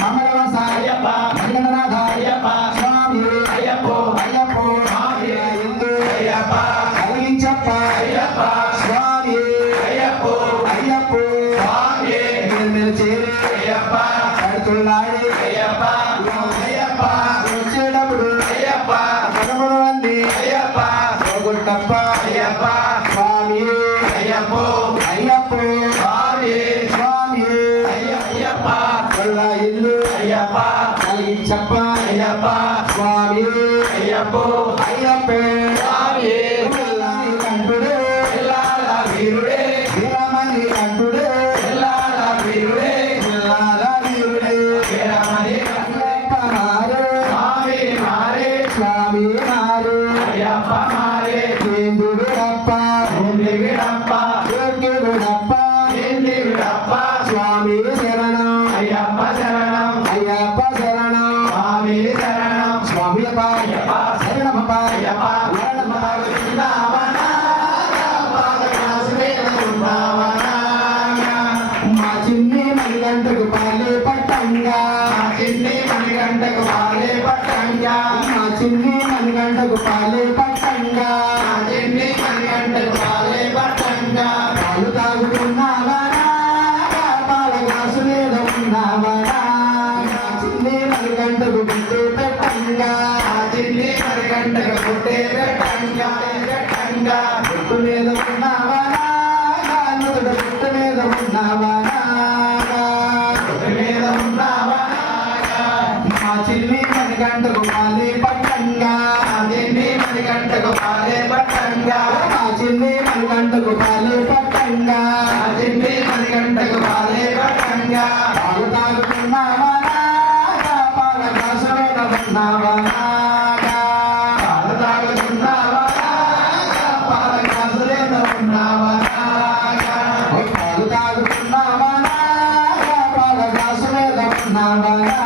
మంగళవాస అయ్యప్ప మంగళనాథ అయ్యప్ప స్వామి అయ్యప్పో అయ్యప్పో స్వామి ఇందు అయ్యప్ప కలిగించప్ప అయ్యప్ప స్వామి అయ్యప్పో అయ్యప్పో స్వామి చేరి అయ్యప్ప కడుతున్నాడు అయ్యప్ప అయ్యప్ప వచ్చేటప్పుడు అయ్యప్ప పదముడు అంది అయ్యప్ప పోగొట్టప్ప అయ్యప్ప స్వామి అయ్యప్పో అయ్యప్పో స్వామి స్వామి అయ్యప్ప కొల్ల ఇల్లు అయ్యప్ప కలిగించప్ప అయ్యప్ప స్వామి అయ్యప్పో అయ్యప్ప స్వామి కంటుడే ఎల్లాల వీరుడే వీరమణి కంటుడే ఎల్లాల వీరుడే ఎల్లాల వీరుడే వీరమణి అయ్యప్ప మారే స్వామి మారే స్వామి మారే అయ్యప్ప మారే ఏంది విడప్ప ఏంది విడప్ప ఏంది విడప్ప ఏంది విడప్ప స్వామి శరణం అయ్యప్ప శరణం అయ్యప్ప శరణం స్వామి శరణం స్వామి అయ్యప్ప శరణమప్ప అయ్యప్ప శరణమప్ప వృందావన మా చిన్ని మణిగంటకు పాలే పట్టంగా మా చిన్ని మణిగంటకు పాలే పట్టంగా మా చిన్ని మణిగంటకు పాలే పట్టంగా మా చిన్ని మణిగంటకు పాలే పట్టంగా పాలు తాగుతున్నావనా పాల గ్లాసు మీద ఉన్నావనా మా చిన్ని మణిగంటకు పుట్టే పెట్టంగా మా చిన్ని మణిగంటకు పుట్టే పెట్టంగా పెట్టంగా పుట్టు మీద ఉన్నావనా పుట్టు మీద ఉన్నావనా పుట్టు మీద ఉన్నావనా మా చిన్ని మణిగంటకు పాలే పట్టంగా మా చిన్ని మణిగంటకు పాలే పట్టంగా మా చిన్ని మణిగంటకు పాలే పట్టంగా మా చిన్ని మణిగంటకు పాలే పట్టంగా పాలు తాగుతున్నావనా పాల గ్లాసు మీద ఉన్నావనా పాలు తాగుతున్నావనా పాల గ్లాసు మీద ఉన్నావనా పాలు తాగుతున్నావనా పాల గ్లాసు మీద ఉన్నావనా